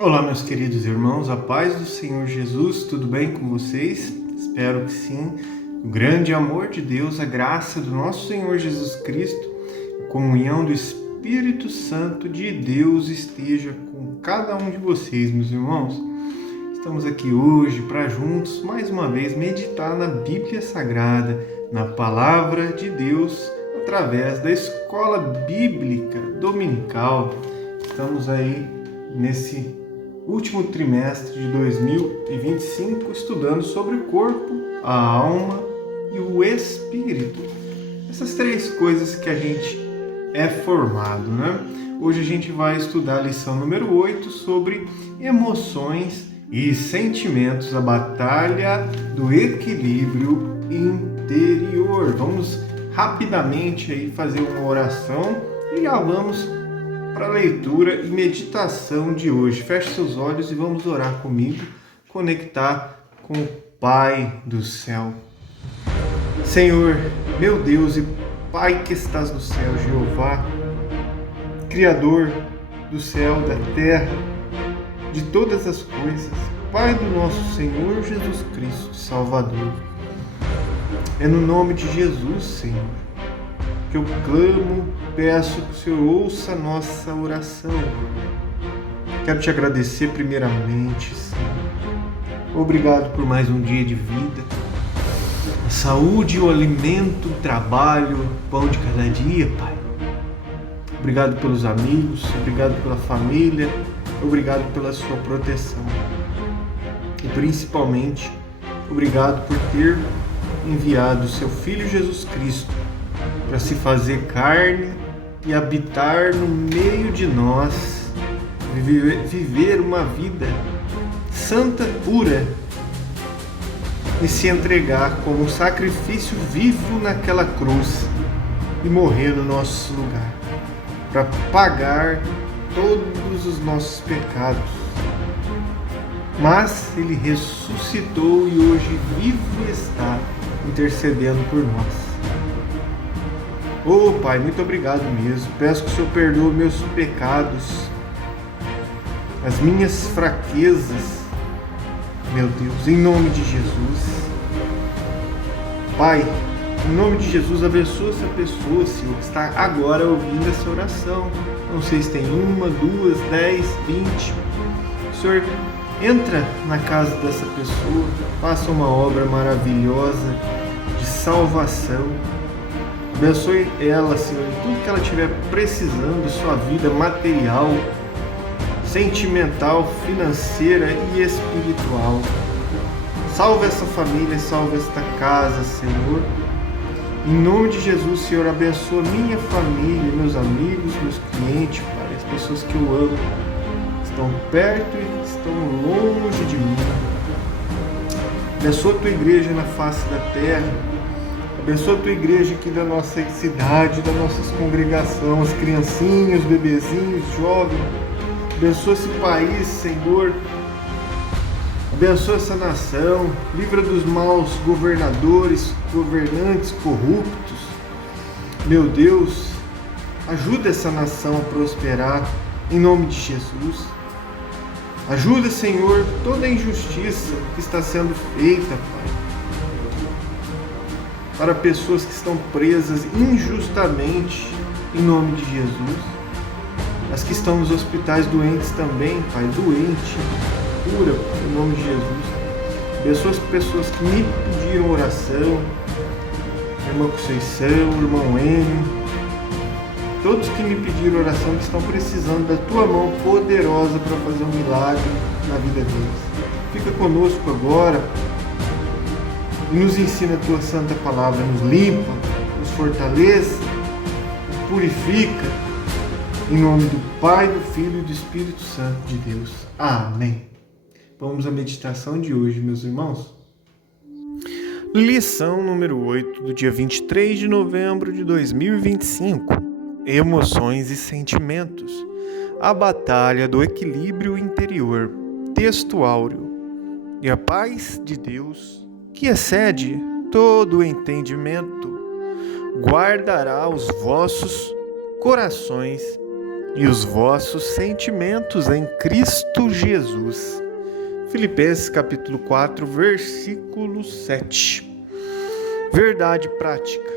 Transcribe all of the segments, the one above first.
Olá, meus queridos irmãos, a paz do Senhor Jesus, tudo bem com vocês? Espero que sim. O grande amor de Deus, a graça do nosso Senhor Jesus Cristo, a comunhão do Espírito Santo de Deus esteja com cada um de vocês, meus irmãos. Estamos aqui hoje para juntos, mais uma vez, meditar na Bíblia Sagrada, na Palavra de Deus, através da Escola Bíblica Dominical. Estamos aí nesse último trimestre de 2025, estudando sobre o corpo, a alma e o espírito. Essas três coisas que a gente é formado, né? Hoje a gente vai estudar a lição número 8 sobre emoções e sentimentos, a batalha do equilíbrio interior. Vamos rapidamente aí fazer uma oração e já vamos para a leitura e meditação de hoje. Feche seus olhos e vamos orar comigo, conectar com o Pai do céu. Senhor, meu Deus e Pai que estás no céu, Jeová, Criador do céu, da terra, de todas as coisas, Pai do nosso Senhor Jesus Cristo, Salvador. É no nome de Jesus, Senhor, que eu clamo, peço que o Senhor ouça a nossa oração. Quero te agradecer primeiramente, Senhor. Obrigado por mais um dia de vida, a saúde, o alimento, o trabalho, o pão de cada dia, Pai. Obrigado pelos amigos, obrigado pela família, obrigado pela sua proteção. E principalmente, obrigado por ter enviado o seu Filho Jesus Cristo para se fazer carne e habitar no meio de nós, viver uma vida santa, pura, e se entregar como um sacrifício vivo naquela cruz e morrer no nosso lugar, para pagar todos os nossos pecados. Mas Ele ressuscitou e hoje vivo está, intercedendo por nós. Oh, Pai, muito obrigado mesmo. Peço que o Senhor perdoe meus pecados, as minhas fraquezas, meu Deus, em nome de Jesus. Pai, em nome de Jesus, abençoa essa pessoa, Senhor, que está agora ouvindo essa oração. Não sei se tem 1, 2, 10, 20. Senhor, entra na casa dessa pessoa, faça uma obra maravilhosa de salvação. Abençoe ela, Senhor, em tudo que ela estiver precisando de sua vida material, sentimental, financeira e espiritual. Salve essa família, salve esta casa, Senhor. Em nome de Jesus, Senhor, abençoa minha família, meus amigos, meus clientes, Pai, as pessoas que eu amo, estão perto e estão longe de mim. Abençoa a tua igreja na face da terra. Abençoa a tua igreja aqui da nossa cidade, da nossa congregação, as criancinhas, os bebezinhos, os jovens. Abençoa esse país, Senhor. Abençoa essa nação. Livra dos maus governadores, governantes corruptos. Meu Deus, ajuda essa nação a prosperar em nome de Jesus. Ajuda, Senhor, toda a injustiça que está sendo feita, Pai, para pessoas que estão presas injustamente, em nome de Jesus. As que estão nos hospitais doentes também, Pai, doente, cura, Pai, em nome de Jesus. Abençoa as pessoas que me pediram oração, irmã Conceição, irmão Enio, todos que me pediram oração, que estão precisando da tua mão poderosa para fazer um milagre na vida deles. Fica conosco agora, e nos ensina a tua santa palavra, nos limpa, nos fortalece, nos purifica, em nome do Pai, do Filho e do Espírito Santo de Deus. Amém. Vamos à meditação de hoje, meus irmãos. Lição número 8, do dia 23 de novembro de 2025. Emoções e sentimentos. A batalha do equilíbrio interior. Texto áureo. E a paz de Deus, que excede todo o entendimento, guardará os vossos corações e os vossos sentimentos em Cristo Jesus. Filipenses capítulo 4, versículo 7. Verdade prática.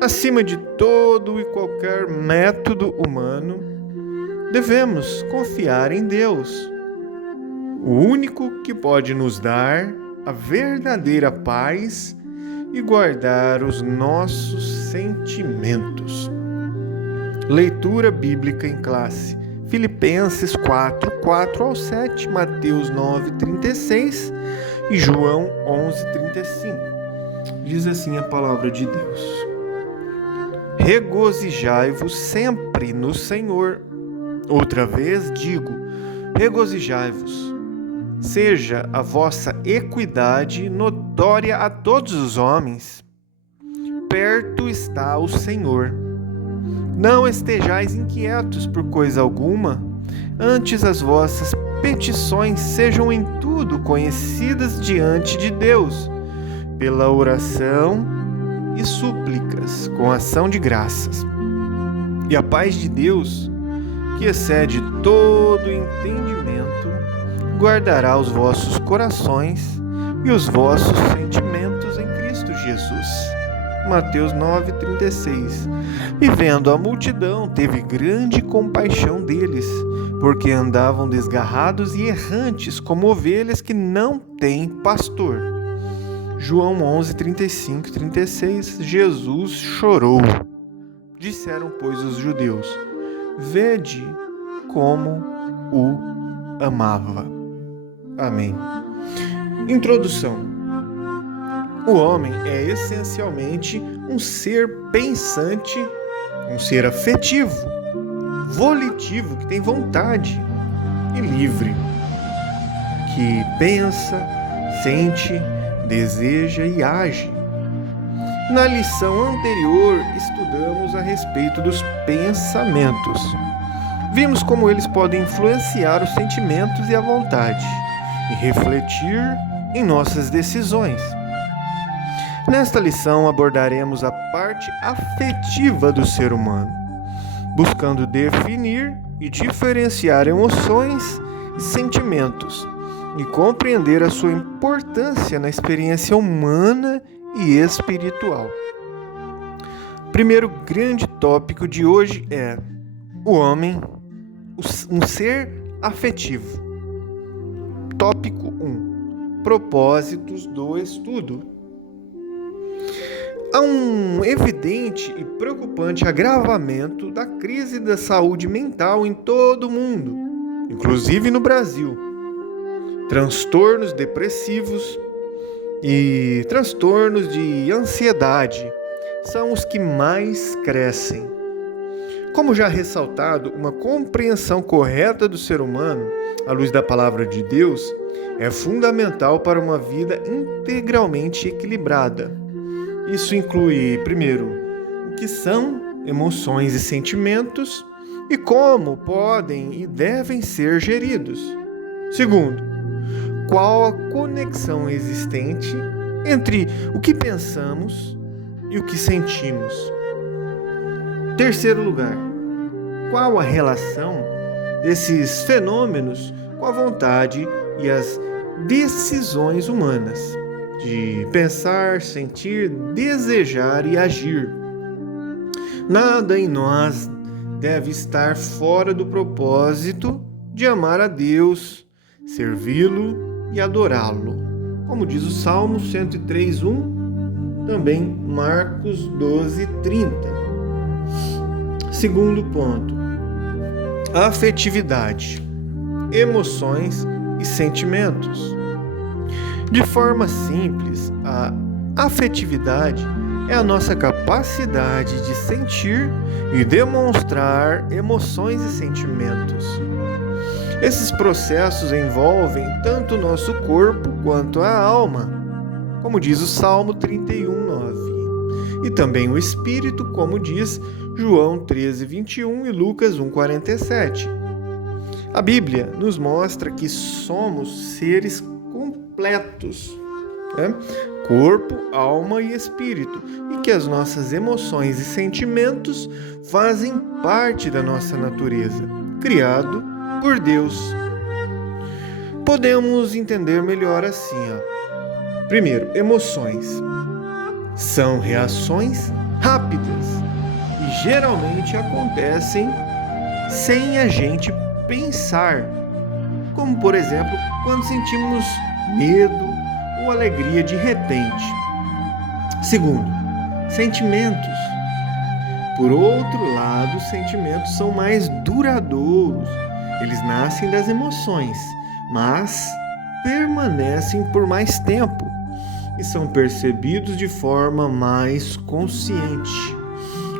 Acima de todo e qualquer método humano, devemos confiar em Deus, o único que pode nos dar a verdadeira paz e guardar os nossos sentimentos. Leitura bíblica em classe. Filipenses 4, 4 ao 7, Mateus 9, 36 e João 11, 35. Diz assim a palavra de Deus: regozijai-vos sempre no Senhor. Outra vez digo, regozijai-vos. Seja a vossa equidade notória a todos os homens. Perto está o Senhor. Não estejais inquietos por coisa alguma, antes as vossas petições sejam em tudo conhecidas diante de Deus, pela oração e súplicas, com ação de graças. E a paz de Deus, que excede todo entendimento, guardará os vossos corações e os vossos sentimentos em Cristo Jesus. Mateus 9, 36. E vendo a multidão, teve grande compaixão deles, porque andavam desgarrados e errantes como ovelhas que não têm pastor. João 11, 35 e 36. Jesus chorou. Disseram, pois, os judeus: vede como o amava. Amém. Introdução. O homem é essencialmente um ser pensante, um ser afetivo, volitivo, que tem vontade e livre, que pensa, sente, deseja e age. Na lição anterior, estudamos a respeito dos pensamentos. Vimos como eles podem influenciar os sentimentos e a vontade e refletir em nossas decisões. Nesta lição abordaremos a parte afetiva do ser humano, buscando definir e diferenciar emoções e sentimentos e compreender a sua importância na experiência humana e espiritual. O primeiro grande tópico de hoje é o homem, um ser afetivo. Tópico 1. Propósitos do estudo. Há um evidente e preocupante agravamento da crise da saúde mental em todo o mundo, inclusive no Brasil. Transtornos depressivos e transtornos de ansiedade são os que mais crescem. Como já ressaltado, uma compreensão correta do ser humano, à luz da palavra de Deus, é fundamental para uma vida integralmente equilibrada. Isso inclui, primeiro, o que são emoções e sentimentos e como podem e devem ser geridos. Segundo, qual a conexão existente entre o que pensamos e o que sentimos. Terceiro lugar, qual a relação desses fenômenos com a vontade e as decisões humanas de pensar, sentir, desejar e agir. Nada em nós deve estar fora do propósito de amar a Deus, servi-lo e adorá-lo. Como diz o Salmo 103:1, também Marcos 12:30. Segundo ponto, afetividade, emoções e sentimentos. De forma simples, a afetividade é a nossa capacidade de sentir e demonstrar emoções e sentimentos. Esses processos envolvem tanto o nosso corpo quanto a alma, como diz o Salmo 31:9, e também o espírito, como diz João 13:21 e Lucas 1:47. A Bíblia nos mostra que somos seres completos, corpo, alma e espírito, e que as nossas emoções e sentimentos fazem parte da nossa natureza, criado por Deus. Podemos entender melhor assim, Primeiro, emoções são reações rápidas e geralmente acontecem sem a gente pensar, como por exemplo, quando sentimos medo ou alegria de repente. Segundo, sentimentos. Por outro lado, sentimentos são mais duradouros. Eles nascem das emoções, mas permanecem por mais tempo e são percebidos de forma mais consciente,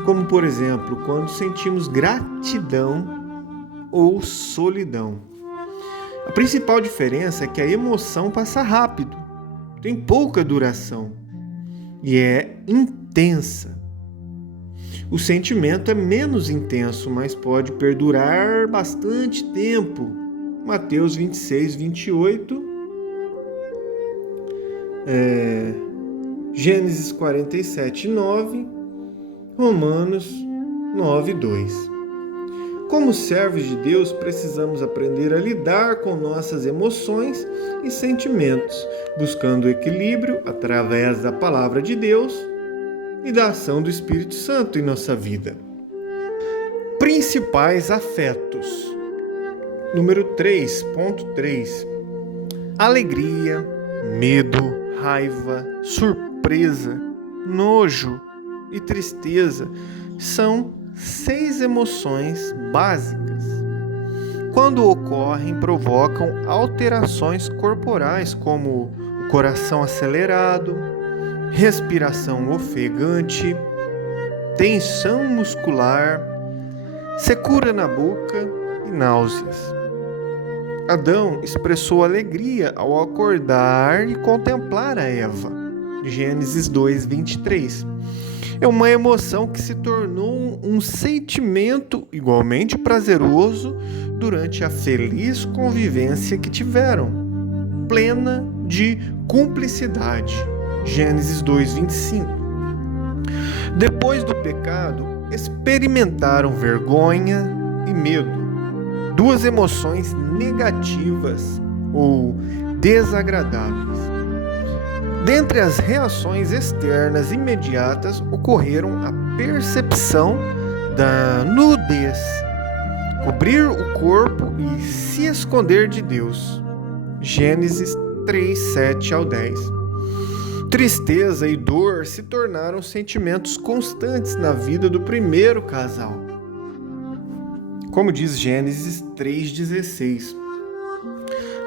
como por exemplo, quando sentimos gratidão ou solidão. A principal diferença é que a emoção passa rápido, tem pouca duração e é intensa. O sentimento é menos intenso, mas pode perdurar bastante tempo. Mateus 26, 28, Gênesis 47, 9, Romanos 9, 2. Como servos de Deus, precisamos aprender a lidar com nossas emoções e sentimentos, buscando equilíbrio através da palavra de Deus e da ação do Espírito Santo em nossa vida. Principais afetos. Número 3.3. Alegria, medo, raiva, surpresa, nojo e tristeza são 6 emoções básicas. Quando ocorrem, provocam alterações corporais, como o coração acelerado, respiração ofegante, tensão muscular, secura na boca e náuseas. Adão expressou alegria ao acordar e contemplar a Eva. Gênesis 2, 23. É uma emoção que se tornou um sentimento igualmente prazeroso durante a feliz convivência que tiveram, plena de cumplicidade. Gênesis 2, 25. Depois do pecado, experimentaram vergonha e medo, 2 emoções negativas ou desagradáveis. Dentre as reações externas imediatas ocorreram a percepção da nudez, cobrir o corpo e se esconder de Deus. Gênesis 3, 7 ao 10. Tristeza e dor se tornaram sentimentos constantes na vida do primeiro casal. Como diz Gênesis 3,16.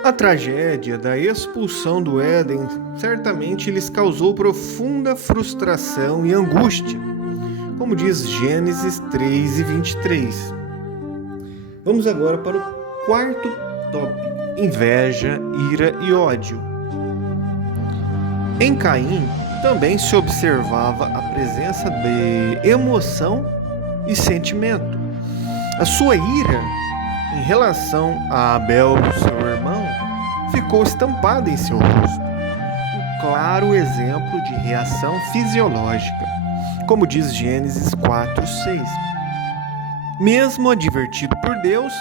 A tragédia da expulsão do Éden certamente lhes causou profunda frustração e angústia, como diz Gênesis 3:23. Vamos agora para o quarto tópico: inveja, ira e ódio. Em Caim também se observava a presença de emoção e sentimento. A sua ira em relação a Abel, seu irmão, ficou estampada em seu rosto. Um claro exemplo de reação fisiológica, como diz Gênesis 4:6. Mesmo advertido por Deus,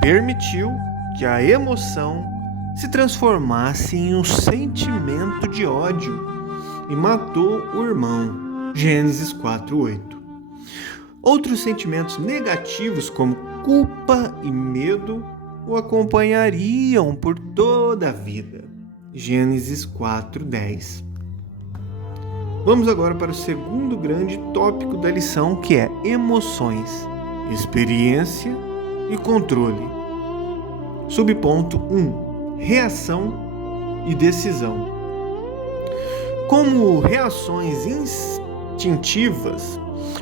permitiu que a emoção se transformasse em um sentimento de ódio e matou o irmão. Gênesis 4:8. Outros sentimentos negativos, como culpa e medo, o acompanhariam por toda a vida. Gênesis 4:10. Vamos agora para o segundo grande tópico da lição, que é emoções, experiência e controle. Subponto 1. Reação e decisão. Como reações instintivas,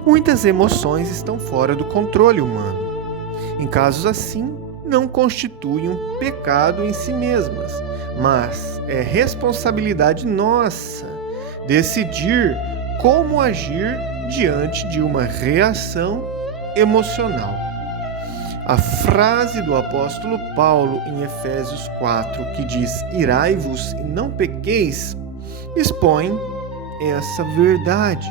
muitas emoções estão fora do controle humano. Em casos assim, não constituem um pecado em si mesmas, mas é responsabilidade nossa decidir como agir diante de uma reação emocional. A frase do apóstolo Paulo em Efésios 4, que diz: irai-vos e não pequeis, expõe essa verdade.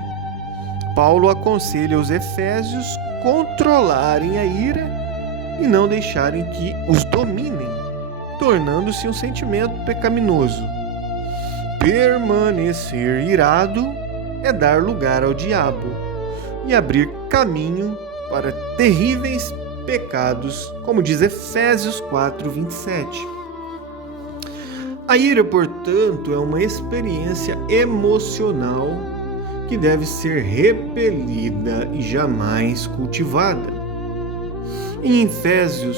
Paulo aconselha os efésios controlarem a ira e não deixarem que os dominem, tornando-se um sentimento pecaminoso. Permanecer irado é dar lugar ao diabo e abrir caminho para terríveis pecados, como diz Efésios 4:27. A ira, portanto, é uma experiência emocional que deve ser repelida e jamais cultivada. Em Efésios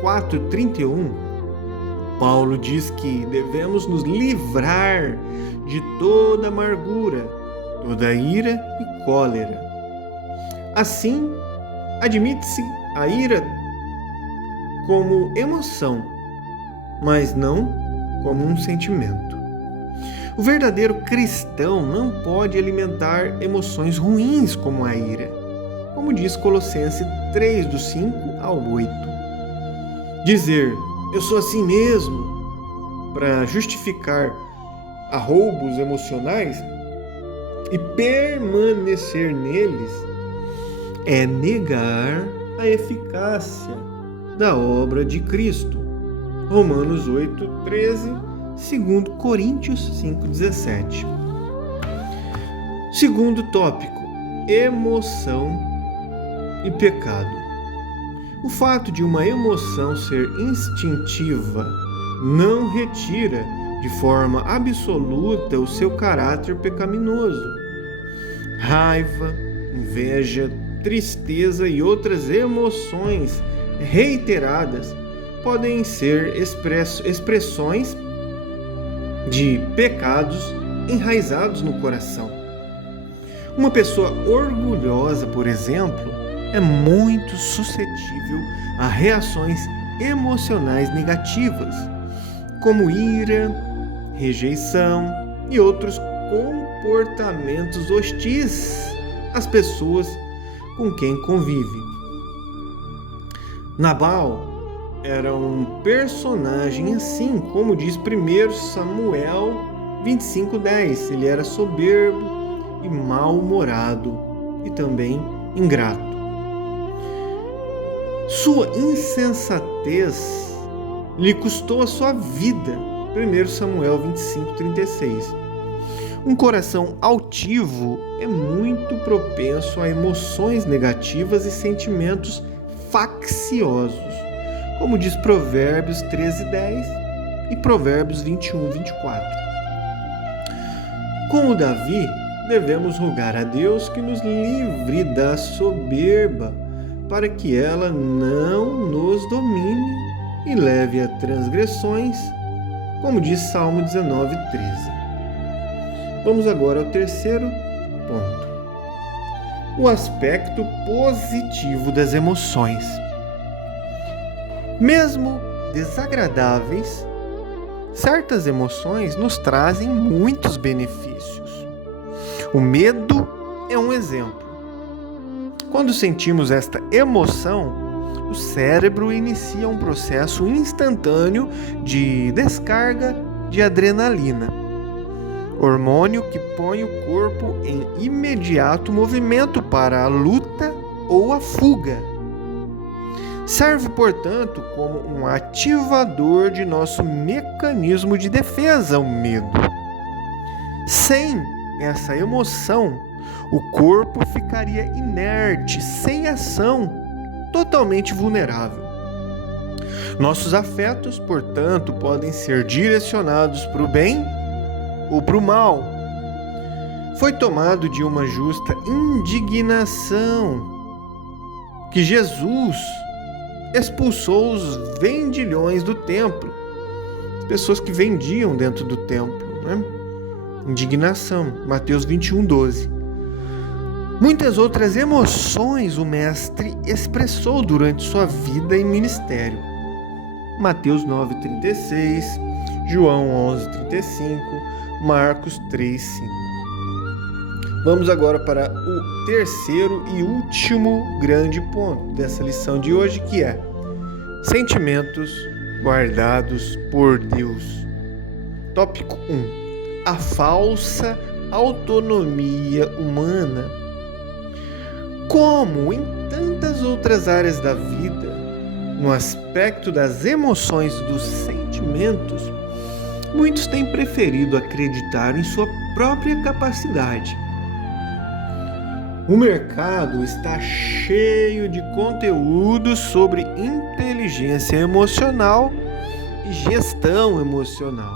4:31, Paulo diz que devemos nos livrar de toda amargura, toda ira e cólera. Assim, admite-se a ira como emoção, mas não como um sentimento. O verdadeiro cristão não pode alimentar emoções ruins como a ira, como diz Colossenses 3, do 5 ao 8. Dizer, eu sou assim mesmo, para justificar arroubos emocionais e permanecer neles, é negar a eficácia da obra de Cristo. Romanos 8:13, 2 Coríntios 5:17. Segundo tópico, emoção e pecado. O fato de uma emoção ser instintiva não retira de forma absoluta o seu caráter pecaminoso. Raiva, inveja, tristeza e outras emoções reiteradas podem ser expressões de pecados enraizados no coração. Uma pessoa orgulhosa, por exemplo, é muito suscetível a reações emocionais negativas, como ira, rejeição e outros comportamentos hostis às pessoas com quem convive. Nabal era um personagem assim, como diz 1 Samuel 25:10. Ele era soberbo e mal-humorado e também ingrato. Sua insensatez lhe custou a sua vida. 1 Samuel 25:36. Um coração altivo é muito propenso a emoções negativas e sentimentos facciosos, como diz Provérbios 13:10 e Provérbios 21:24. Como Davi, devemos rogar a Deus que nos livre da soberba, para que ela não nos domine e leve a transgressões, como diz Salmo 19:13. Vamos agora ao terceiro ponto. O aspecto positivo das emoções. Mesmo desagradáveis, certas emoções nos trazem muitos benefícios. O medo é um exemplo. Quando sentimos esta emoção, o cérebro inicia um processo instantâneo de descarga de adrenalina, hormônio que põe o corpo em imediato movimento para a luta ou a fuga. Serve, portanto, como um ativador de nosso mecanismo de defesa, o medo. Sem essa emoção, o corpo ficaria inerte, sem ação, totalmente vulnerável. Nossos afetos, portanto, podem ser direcionados para o bem ou para o mal. Foi tomado de uma justa indignação que Jesus expulsou os vendilhões do templo, as pessoas que vendiam dentro do templo, né? Indignação, Mateus 21:12. Muitas outras emoções o mestre expressou durante sua vida e ministério. Mateus 9:36, João 11:35, Marcos 3:5. Vamos agora para o terceiro e último grande ponto dessa lição de hoje, que é sentimentos guardados por Deus. Tópico 1. a falsa autonomia humana. Como em tantas outras áreas da vida, no aspecto das emoções e dos sentimentos, muitos têm preferido acreditar em sua própria capacidade. O mercado está cheio de conteúdo sobre inteligência emocional e gestão emocional.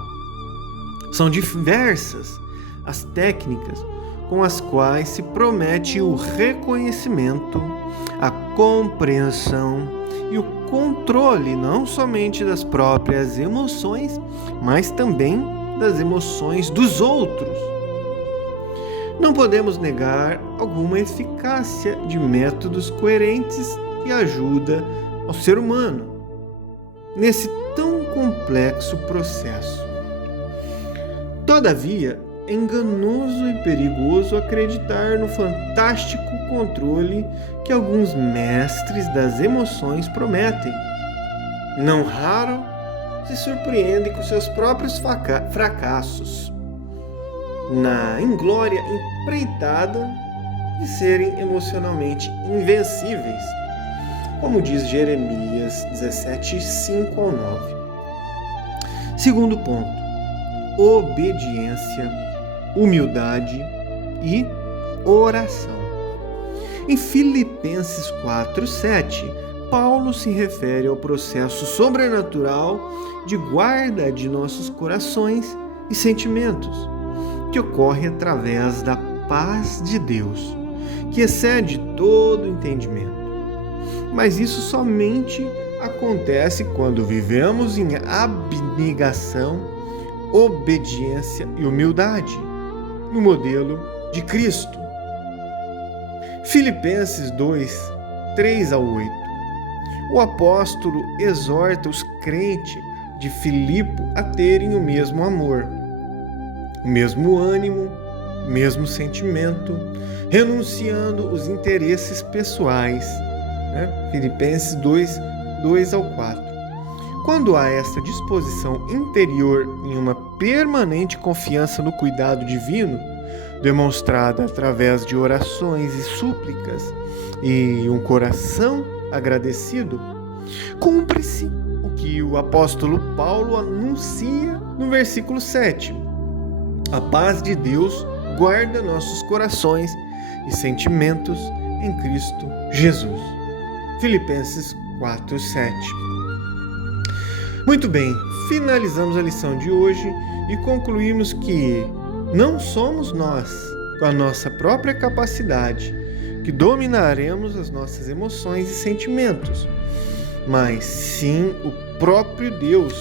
São diversas as técnicas com as quais se promete o reconhecimento, a compreensão e o controle não somente das próprias emoções, mas também das emoções dos outros. Não podemos negar alguma eficácia de métodos coerentes de ajuda ao ser humano nesse tão complexo processo. Todavia, é enganoso e perigoso acreditar no fantástico controle que alguns mestres das emoções prometem. Não raro se surpreendem com seus próprios fracassos, na inglória empreitada de serem emocionalmente invencíveis, como diz Jeremias 17, 5 ao 9. Segundo ponto, obediência, humildade e oração. Em Filipenses 4:7, Paulo se refere ao processo sobrenatural de guarda de nossos corações e sentimentos, que ocorre através da paz de Deus, que excede todo entendimento. Mas isso somente acontece quando vivemos em abnegação, obediência e humildade, no modelo de Cristo. Filipenses 2, 3 a 8. O apóstolo exorta os crentes de Filipe a terem o mesmo amor, o mesmo ânimo, o mesmo sentimento, renunciando os interesses pessoais. Filipenses 2, 2 ao 4. Quando há esta disposição interior em uma permanente confiança no cuidado divino, demonstrada através de orações e súplicas e um coração agradecido, cumpre-se o que o apóstolo Paulo anuncia no versículo 7. A paz de Deus guarda nossos corações e sentimentos em Cristo Jesus. Filipenses 4, 7. Muito bem, finalizamos a lição de hoje e concluímos que não somos nós, com a nossa própria capacidade, que dominaremos as nossas emoções e sentimentos, mas sim o próprio Deus,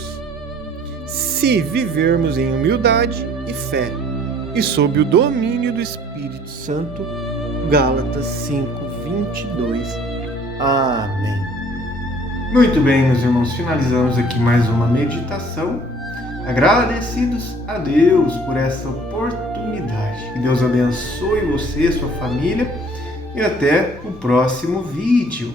se vivermos em humildade e fé e sob o domínio do Espírito Santo. Gálatas 5, 22. Amém. Muito bem, meus irmãos, finalizamos aqui mais uma meditação, agradecidos a Deus por essa oportunidade. Que Deus abençoe você, sua família, e até o próximo vídeo.